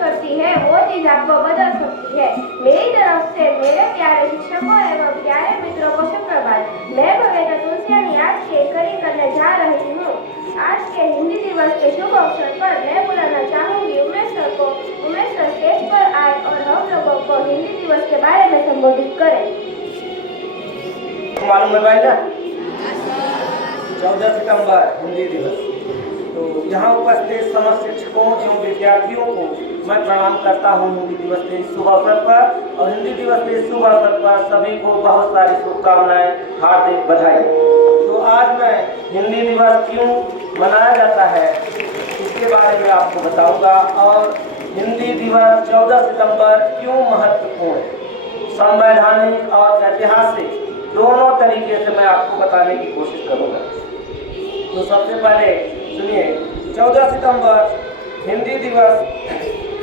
करती है वो चीज आपको बदल सकती है। मेरी तरफ से मेरे प्यारे शिक्षकों एवं प्यारे मित्रों को सुप्रभात। मैं भवेन्द्र तुलसियानी आज की कड़ी करने जा रही हूँ। आज के हिंदी दिवस के शुभ अवसर पर मैं बुलाना चाहूंगी उमेश सर को। उमेश सर स्टेज पर आए और हम लोगों को हिंदी दिवस के बारे में संबोधित करें। मालूम है भाई ना, 14 सितंबर हिंदी दिवस। तो यहाँ उपस्थित समस्त शिक्षकों एवं विद्यार्थियों को मैं प्रणाम करता हूँ हिंदी दिवस के शुभ अवसर पर। और हिंदी दिवस के शुभ अवसर पर सभी को बहुत सारी शुभकामनाएं, हार्दिक बधाई। तो आज मैं हिंदी दिवस क्यों मनाया जाता है इसके बारे में आपको बताऊंगा। और हिंदी दिवस 14 सितंबर क्यों महत्वपूर्ण है, संवैधानिक और ऐतिहासिक दोनों तरीके से मैं आपको बताने की कोशिश करूंगा। तो सबसे पहले सुनिए, 14 सितंबर हिंदी दिवस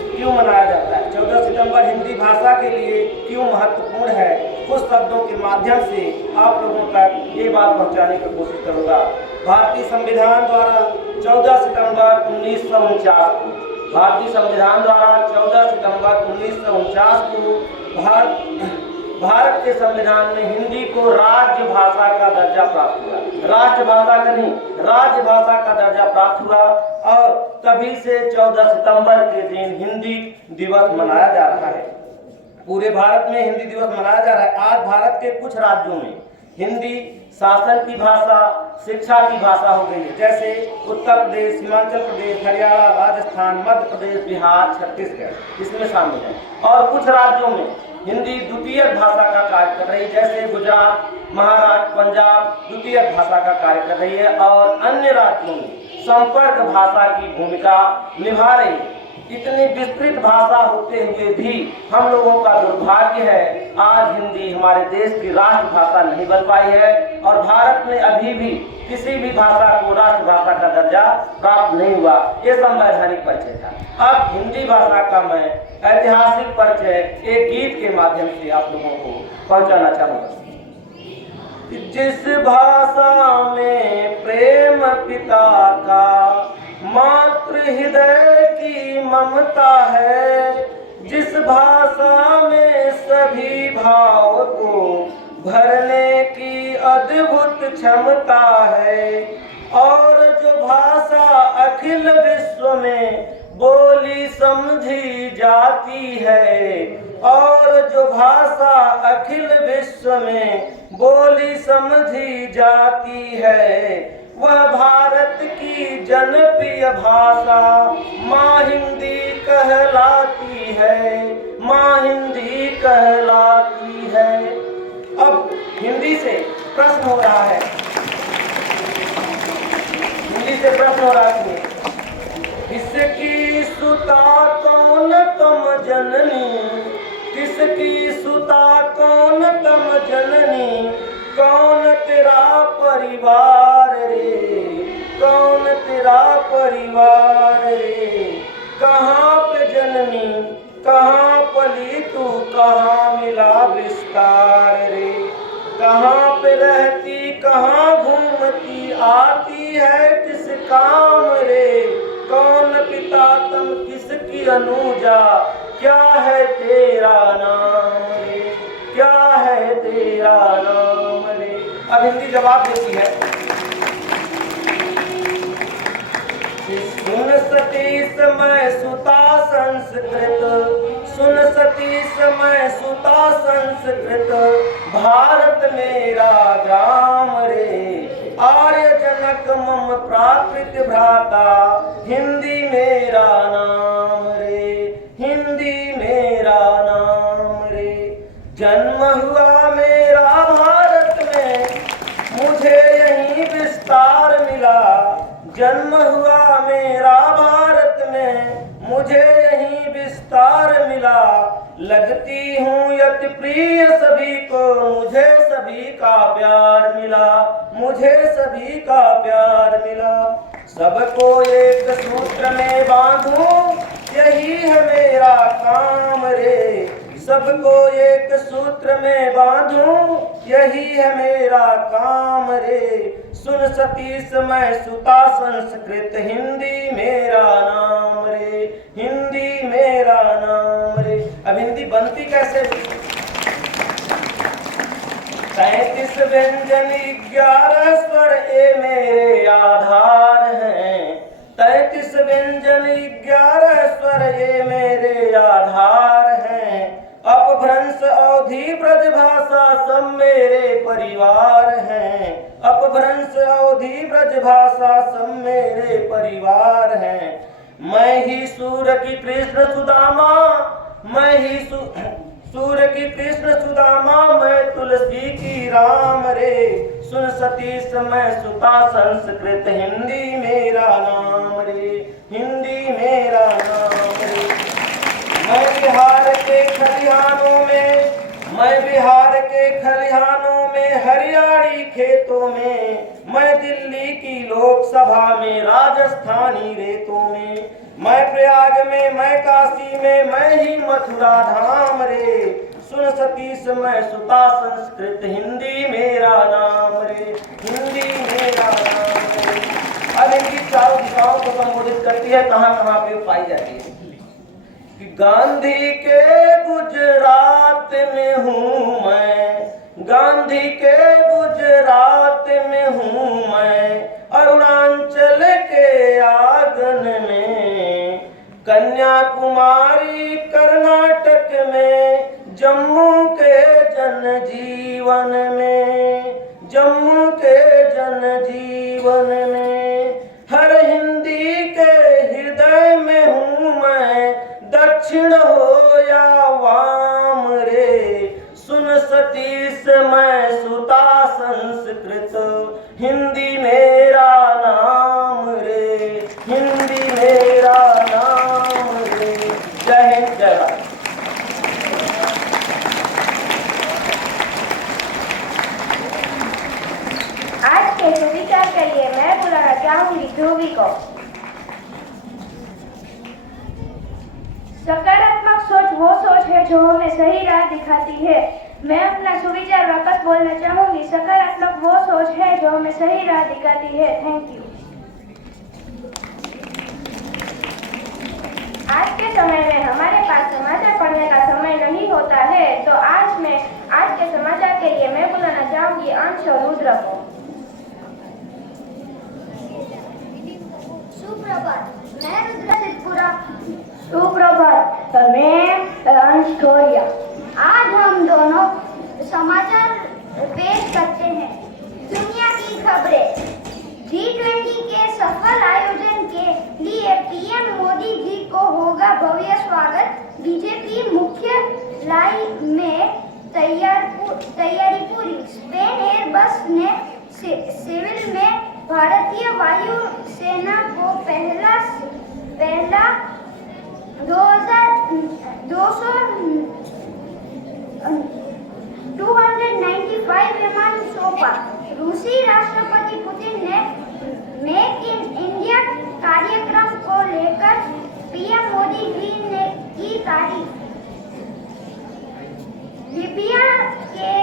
क्यों मनाया जाता है, 14 सितंबर हिंदी भाषा के लिए क्यों महत्वपूर्ण है, कुछ शब्दों के माध्यम से आप लोगों तक ये बात पहुंचाने की कोशिश करूंगा। भारतीय संविधान द्वारा 14 सितंबर 1949 को, भारतीय संविधान द्वारा 14 सितंबर 1949 को भारत के संविधान में हिंदी को राज्य भाषा का दर्जा प्राप्त हुआ। राष्ट्र भाषा का नहीं, राज्य भाषा का दर्जा प्राप्त हुआ। और तभी से 14 सितंबर के दिन हिंदी दिवस मनाया जा रहा है। पूरे भारत में हिंदी दिवस मनाया जा रहा है। आज भारत के कुछ राज्यों में हिंदी शासन की भाषा, शिक्षा की भाषा हो गई है। जैसे उत्तर प्रदेश, हिमाचल प्रदेश, हरियाणा, राजस्थान, मध्य प्रदेश, बिहार, छत्तीसगढ़ इसमें शामिल है। और कुछ राज्यों में हिंदी द्वितीय भाषा का कार्य कर रही है, जैसे गुजरात, महाराष्ट्र, पंजाब द्वितीय भाषा का कार्य कर रही है। और अन्य राज्यों में संपर्क भाषा की भूमिका निभा रही है। इतनी विस्तृत भाषा होते हुए भी हम लोगों का दुर्भाग्य है, आज हिंदी हमारे देश की राष्ट्र भाषा नहीं बन पाई है। और भारत में अभी भी किसी भी भाषा को राष्ट्र भाषा का दर्जा प्राप्त नहीं हुआ। ये संवैधानिक परिचय था। अब हिंदी भाषा का मैं ऐतिहासिक परिचय एक गीत के माध्यम से आप लोगों को पहुंचाना चाहूंगा। जिस भाषा में प्रेम पिता का, मातृ हृदय की ममता है, जिस भाषा में सभी भाव को भरने की अद्भुत क्षमता है, और जो भाषा अखिल विश्व में बोली समझी जाती है, और जो भाषा अखिल विश्व में बोली समझी जाती है, वह भारत की जनप्रिय भाषा माँ हिंदी कहलाती है, माँ हिंदी कहलाती है। अब हिंदी से प्रश्न हो रहा है, हिंदी से प्रश्न हो रहा है, किसकी सुता कौन तम जननी, किसकी सुता कौन तम जननी, कौन तेरा परिवार रे, कौन तेरा परिवार रे, कहाँ पे जननी, कहाँ पली तू, कहाँ मिला विस्तार रे, कहाँ पे रहती, कहाँ घूमती, आती है किस काम रे, कौन पिता तुम किसकी अनुजा, क्या है तेरा नाम रे, क्या है तेरा नाम रे। अब हिंदी जवाब देती है, सुन सतीश मैं सुता संस्कृत, सुन सतीश मैं सुता संस्कृत, भारत मेरा ग्राम रे, आर्य जनक मम प्राकृत भ्राता, हिंदी मेरा नाम रे, हिंदी मेरा नाम रे। जन्म हुआ मेरा भारत में, मुझे यहीं विस्तार मिला, जन्म हुआ मेरा भारत में, मुझे यहीं विस्तार मिला, लगती हूँ यति प्रिय सभी को, मुझे सभी का प्यार मिला, मुझे सभी का प्यार मिला। सबको एक सूत्र में बांधूं, यही है मेरा काम रे, सबको एक सूत्र में बांधूं, यही है मेरा काम रे। सुन सतीश मैं सुता संस्कृत हिंदी मेरा नाम रे, हिंदी मेरा नाम रे। अब हिंदी बनती कैसे? 33 व्यंजन 11 स्वर ए मेरे आधार हैं। 33 व्यंजन 11 स्वर ये मेरे आधार हैं। अपभ्रंश अवधि ब्रजभाषा सब मेरे परिवार हैं। अपभ्रंश अवधि ब्रजभाषा सब मेरे परिवार हैं। मैं ही सूर्य की कृष्ण सुदामा, मैं ही सूर्य की कृष्ण सुदामा, मैं तुलसी की राम रे। सुन सतीश मैं सुता संस्कृत हिंदी मेरा नाम रे, हिंदी मेरा नाम रे। मैं बिहार के खलिहानों में, मैं बिहार के खलिहानों में, हरियाणी खेतों में, मैं दिल्ली की लोकसभा में, राजस्थानी रेतों में, मैं प्रयाग में, मैं काशी में, मैं ही मथुरा धाम रे। सुन सतीश मैं सुता संस्कृत हिंदी मेरा नाम रे, हिंदी मेरा नाम रे। अब इनकी चारों दिशाओं को संबोधित करती है, कहाँ कहाँ पे पाई जाती है कि गांधी के गुजरात में हूँ मैं, गांधी के गुजरात में हूँ मैं, अरुणाचल के आंगन में, कन्याकुमारी कर्नाटक में, जम्मू के जनजीवन में, जम्मू के जनजीवन में, हर हिंदी के हृदय में हूँ मैं, दक्षिण हो या वाम रे। सुन सतीश मैं सुता संस्कृत हिंदी मेरा नाम रे, हिंदी मेरा नाम रे। जय हिंद, जय भारत। आज के सुविचार के लिए मैं बुलाना चाहूंगी ध्रुवी को। सकारात्मक सोच वो सोच है जो हमें सही राह दिखाती है। मैं अपना सुविचार वापस बोलना चाहूंगी। सकारात्मक वो सोच है जो हमें सही राह दिखाती है। Thank you. आज के समय में हमारे पास समाचार पढ़ने का समय नहीं होता है, तो आज के समाचार के लिए मैं बुलाना चाहूंगी अंश और रुद्र को। सुप्रभात, मैं रुद्र सिद्धपुरा। सुप्रभात, मैं अंश ठोरिया। आज हम दोनों समाचार पेश करते हैं। दुनिया की खबरें। G20 के सफल आयोजन के लिए पीएम मोदी जी को होगा भव्य स्वागत। बीजेपी मुख्यालय में तैयारी पूरी। स्पेन एयरबस ने सिविल में भारतीय वायु सेना को पहला 295 विमान सौंपा। रूसी राष्ट्रपति पुतिन ने मेक इन इंडिया कार्यक्रम को लेकर पीएम मोदी जी ने की तारीफ। लीबिया के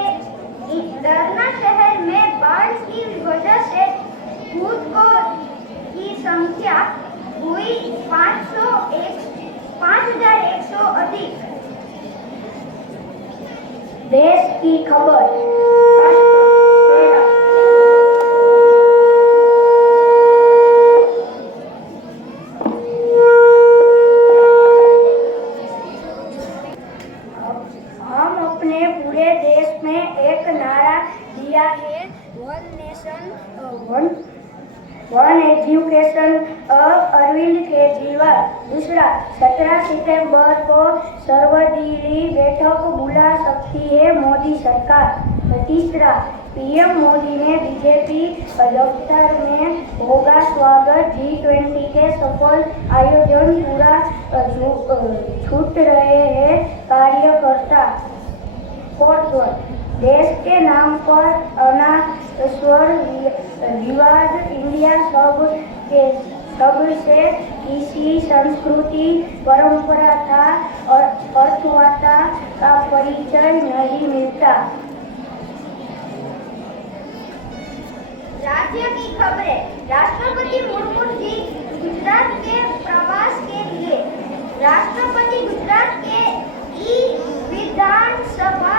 दरना शहर में बाढ़ की वजह से मृतकों की संख्या हुई 5100 अधिक। देश की खबर। हम अपने पूरे देश में एक नारा दिया है, one nation one education. Arvind Kejriwal. दूसरा, 17 सितंबर को सर्वदलीय बैठक बुला सकती है मोदी सरकार। तीसरा, पीएम मोदी ने बीजेपी दफ्तर में होगा स्वागत। G20 के सफल आयोजन पूरा छूट रहे हैं कार्यकर्ता। फोर्थ वन, देश के नाम पर अनास्वर विवाद। इंडिया सबसे किसी संस्कृति, परंपरा था और अर्थवत्ता का परिचय नहीं मिलता। राज्य की खबरें। राष्ट्रपति मुर्मू जी गुजरात के प्रवास के लिए। राष्ट्रपति गुजरात के ई विधानसभा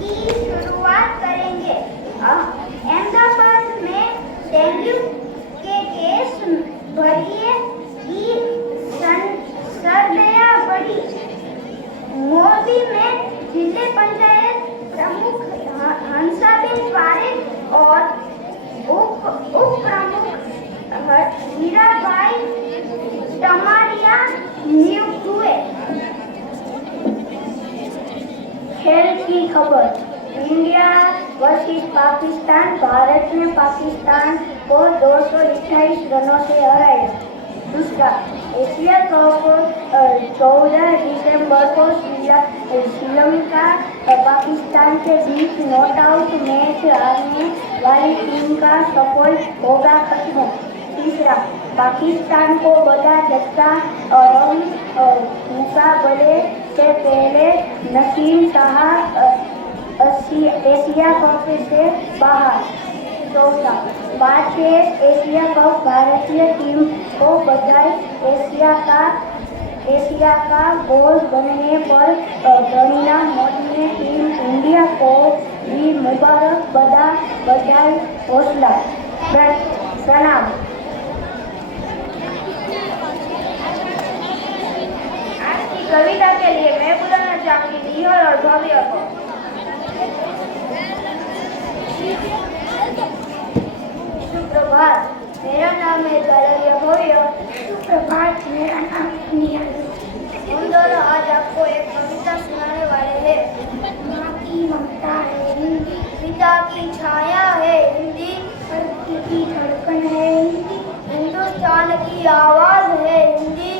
की शुरुआत करेंगे। अहमदाबाद में डेंगू के केस बढ़े की सर्दियां बढ़ी। मोरबी में जिले पंचायत प्रमुख हंसाबेन पारेख और उप प्रमुख हीराबाई टमारिया नियुक्त हुए। खेल की खबर। India versus Pakistan. भारत ने पाकिस्तान को 228 रनों से हराया। दूसरा, एशिया कप 14 दिसंबर को श्रीलंका पाकिस्तान के बीच नॉट आउट मैच हारने वाली टीम का सफल होगा खत्म। तीसरा, पाकिस्तान को बड़ा झटका और मुकाबले से पहले नसीम शाह एशिया कप से बाहर। चौथा, 5 एशिया कप भारतीय टीम को बधाई। एशिया का गोल बनने पर प्रवीणा मोदी ने टीम इंडिया को भी मुबारक बधाई हौसला प्रणाम। आज की कविता के लिए मैं बुलाना चाहूंगी निहल और भव्य को। सुप्रभात, मेरा नाम है भव्य। सुप्रभात, मेरा नाम है निहाल। हम दोनों आज आपको एक कविता सुनाने वाले हैं। माँ की ममता है हिंदी, पिता की छाया है हिंदी, धरती की धड़कन है हिंदी, हिंदुस्तान की आवाज है हिंदी,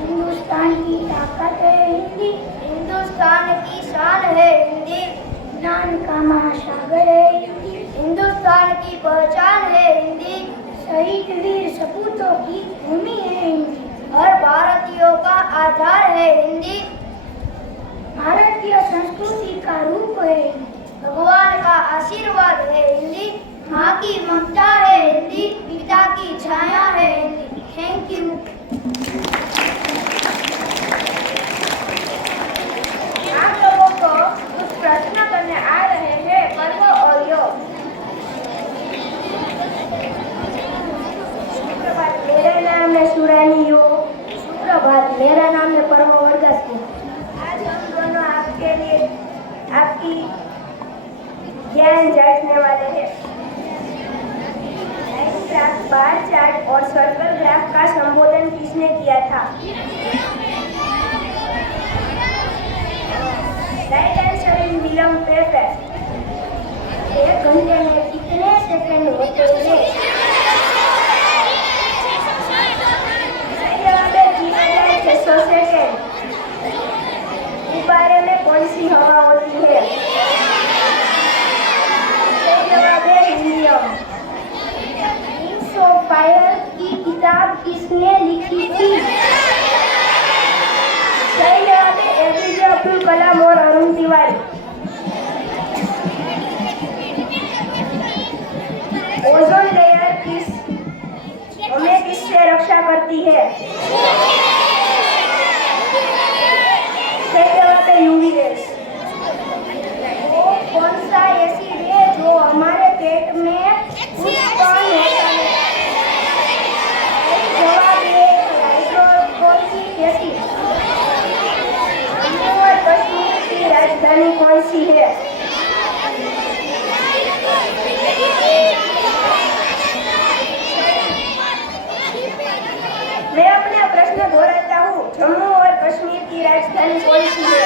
हिंदुस्तान की ताकत है हिंदी, हिंदुस्तान की शान है हिंदी, ज्ञान का महासागर है हिंदी, हिंदुस्तान की पहचान है हिंदी, शहीद वीर सपूतों की भूमि है हिंदी, हर भारतीयों का आधार है हिंदी, भारतीय संस्कृति का रूप है हिंदी, भगवान का आशीर्वाद है हिंदी, माँ की ममता है हिंदी, पिता की छाया है हिंदी। Thank you. आप लोगों को कुछ प्रश्न करने आ रहे हैं पर्व और योग। सुप्रभात, मेरा नाम है सुरानी योग। सुप्रभात, मेरा नाम है पर्व वर्गस्ती। आज हम दोनों आपके लिए आपकी ज्ञान जांचने वाले हैं। लाइन ग्राफ, बार चार्ट और सर्कल ग्राफ का संबोधन किसने किया था? Right answer is William paper. 1 घंटे में कितने सेकंड होते हैं? सही जवाब है 3600 सेकंड। गुब्बारे में कौन सी हवा होती है? सही जवाब है हीलियम। विंग्स ऑफ फायर की किताब किसने लिखी थी? सही जवाब है एपीजे अब्दुल कलाम और अरुण तिवारी। ओजोन लेयर हमें किससे रक्षा करती है? सही जवाब है यूवी रेस। वो कौन सा एसिड है जो हमारे पेट में उत्पन्न होता है? सही जवाब है हाइड्रोक्लोरिक एसिड। जम्मू और कश्मीर की राजधानी कौन सी है? मैं अपना प्रश्न दोहराता हूँ। जम्मू और कश्मीर की राजधानी कौन सी है?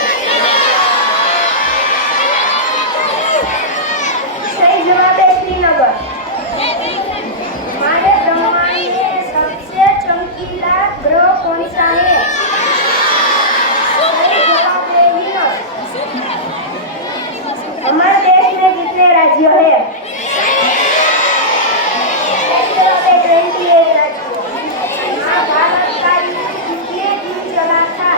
सही जवाब है श्रीनगर। हमारे ब्रह्मांड में सबसे चमकीला ग्रह कौन सा है? सही जवाब है वीनस। हमारे देश में कितने राज्य हैं? सही जवाब है 28 राज्य। भारत का युद्ध कितने दिन चला था?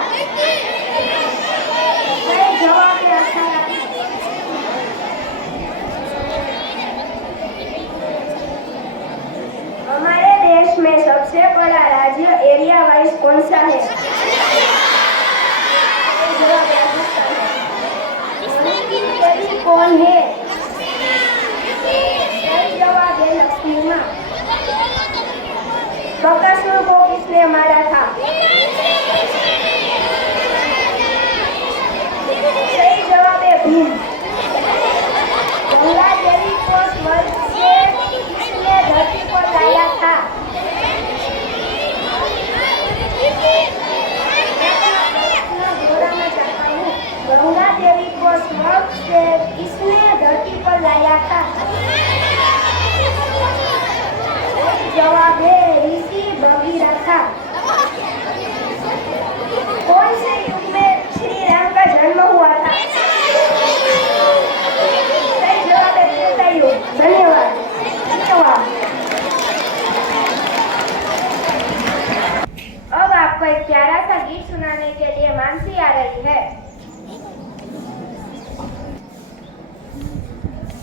मानसी आ रही है।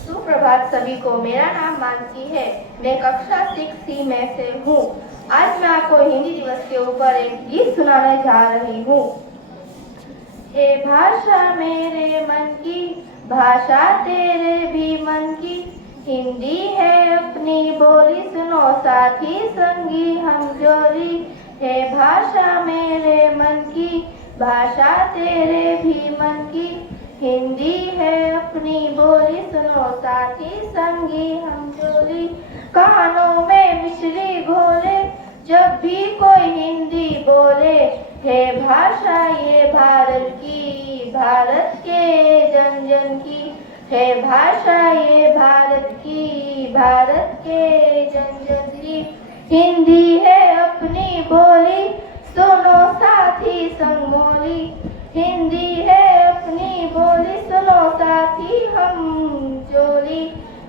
सुप्रभात सभी को, मेरा नाम मानसी है। मैं कक्षा 6C में से हूँ। आज मैं आपको हिंदी दिवस के ऊपर एक गीत सुनाने जा रही हूँ। हे भाषा मेरे मन की, भाषा तेरे भी मन की, हिंदी है अपनी बोली, सुनो साथी संगी हम जोड़ी। हे भाषा मेरे मन की, भाषा तेरे भी मन की, हिंदी है अपनी बोली, सुनो साथी संगी हम जोड़ी। कानों में मिश्री घोले जब भी कोई हिंदी बोले, है भाषा ये भारत की, भारत के जन जन की, है भाषा ये भारत की, भारत के जन जन की। हिंदी है अपनी बोली, सुनो साथी संग बोली, हिंदी है अपनी बोली, सुनो साथी हम जोड़ी।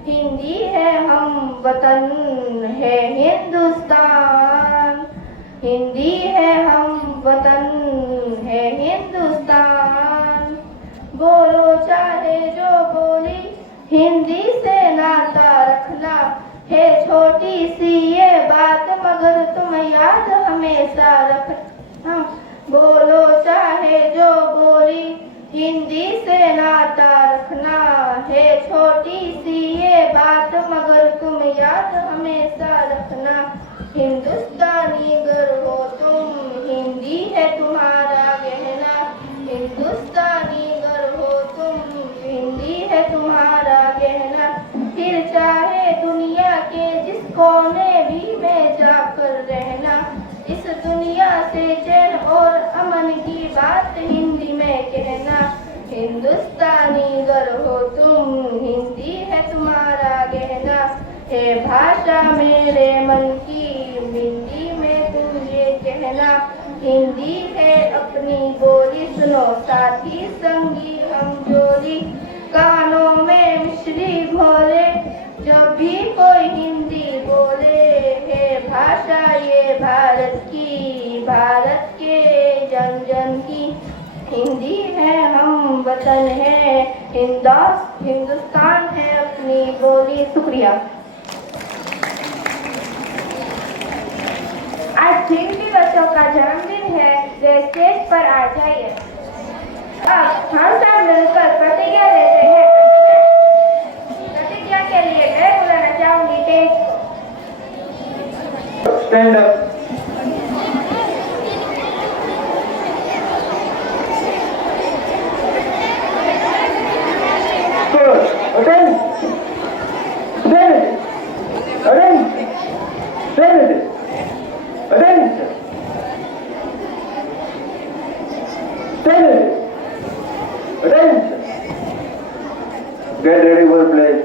हिंदी है हम वतन है हिंदुस्तान, हिंदी है हम वतन है हिंदुस्तान। बोलो चाहे जो बोली, हिंदी से नाता रखना, है छोटी सी ये बात मगर तुम याद हमेशा रखना। बोलो चाहे जो बोली, हिंदी से नाता रखना, है छोटी सी ये बात मगर तुम याद हमेशा रखना। हिंदुस्तानी गर हो तुम, हिंदी है तुम्हारा गहना, हिंदुस्तानी गर हो तुम, हिंदी है तुम्हारा गहना। फिर चाहे दुनिया के जिस कोने भी में जाकर रहना, इस दुनिया से चैन और अमन की बात हिंदी में कहना। हिंदुस्तानी गर हो तुम, हिंदी है तुम्हारा गहना, है भाषा मेरे मन की, हिंदी में तुम ये कहना। हिंदी है अपनी बोली, सुनो साथी संगी हम जोड़ी। कानों में मिश्री घोले जब भी कोई हिंदी बोले, है भाषा ये भारत की, भारत के जन जन की। हिंदी है हम वतन है हिंदुस्तान है अपनी बोली। शुक्रिया। आज हिंदी बच्चों का जन्मदिन है, वे स्टेज पर आ जाइए। अब हम सब मिलकर प्रतिज्ञा लेते हैं। प्रतिज्ञा के लिए मैं बुलाना चाहूंगी तेज को। Stand up. Get ready for play.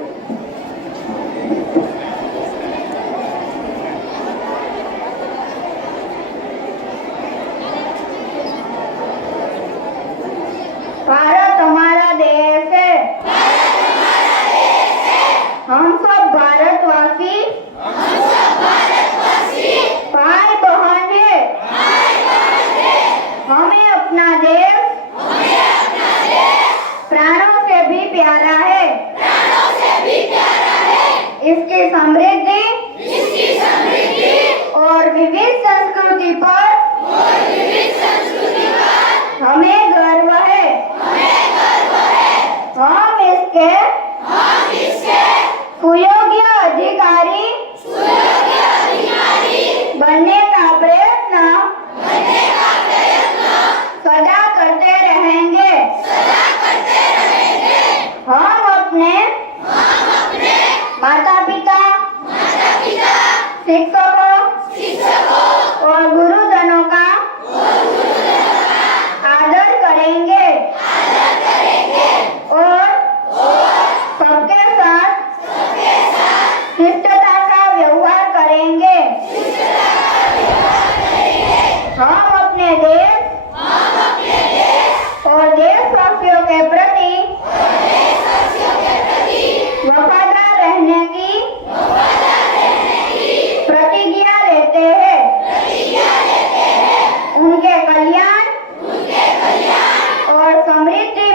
Bharat हमारा देश है, हम सब भारतवासी भाई बहन है। हमें अपना देश प्राणों से भी प्यारा है। समृद्धि